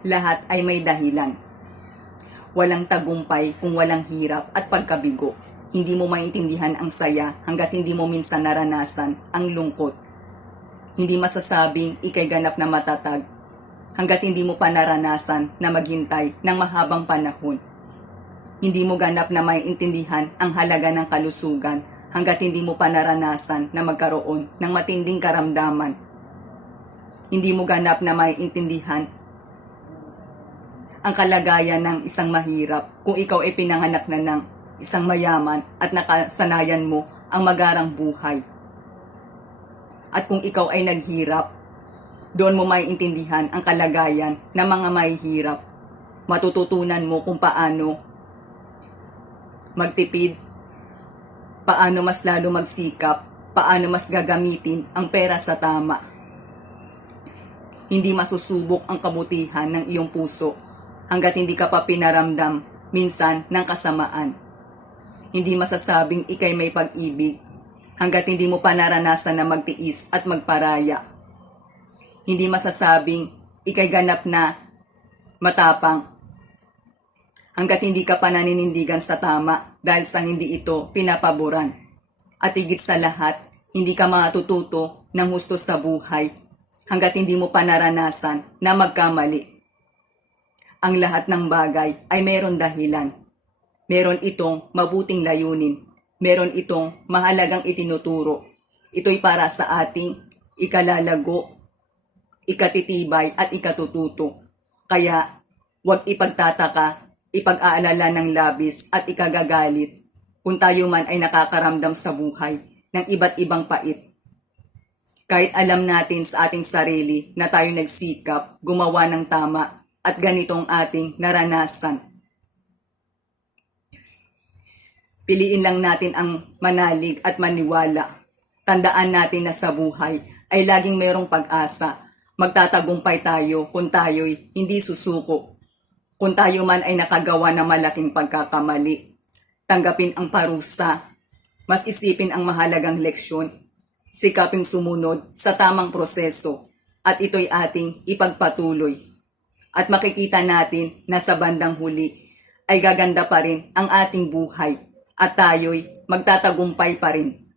Lahat ay may dahilan. Walang tagumpay kung walang hirap at pagkabigo. Hindi mo maintindihan ang saya hanggat hindi mo minsan naranasan ang lungkot. Hindi masasabing ikay ganap na matatag hanggat hindi mo pa naranasan na maghintay ng mahabang panahon. Hindi mo ganap na maiintindihan ang halaga ng kalusugan hanggat hindi mo pa naranasan na magkaroon ng matinding karamdaman. Hindi mo ganap na maiintindihan ang kalagayan ng isang mahirap kung ikaw ay pinanganak na ng isang mayaman at nakasanayan mo ang magarang buhay. At kung ikaw ay naghirap, doon mo maiintindihan ang kalagayan ng mga mahihirap. Matututunan mo kung paano magtipid, paano mas lalo magsikap, paano mas gagamitin ang pera sa tama. Hindi masusubok ang kabutihan ng iyong puso hanggat hindi ka pa pinaramdam minsan ng kasamaan. Hindi masasabing ikay may pag-ibig hanggat hindi mo pa naranasan na magtiis at magparaya. Hindi masasabing ikay ganap na matapang hanggat hindi ka pa naninindigan sa tama dahil sa hindi ito pinapaboran. At higit sa lahat, hindi ka matututo ng husto sa buhay hanggat hindi mo pa naranasan na magkamali. Ang lahat ng bagay ay meron dahilan. Meron itong mabuting layunin. Meron itong mahalagang itinuturo. Ito'y para sa ating ikalalago, ikatitibay at ikatututo. Kaya huwag ipagtataka, ipag-aalala ng labis at ikagagalit kung tayo man ay nakakaramdam sa buhay ng iba't ibang pait. Kahit alam natin sa ating sarili na tayo nagsikap, gumawa ng tama at ganitong ating naranasan. Piliin lang natin ang manalig at maniwala. Tandaan natin na sa buhay ay laging merong pag-asa. Magtatagumpay tayo kung tayo'y hindi susuko. Kung tayo man ay nakagawa ng malaking pagkakamali, tanggapin ang parusa. Mas isipin ang mahalagang leksyon. Sikaping sumunod sa tamang proseso at ito'y ating ipagpatuloy. At makikita natin na sa bandang huli ay gaganda pa rin ang ating buhay at tayo'y magtatagumpay pa rin.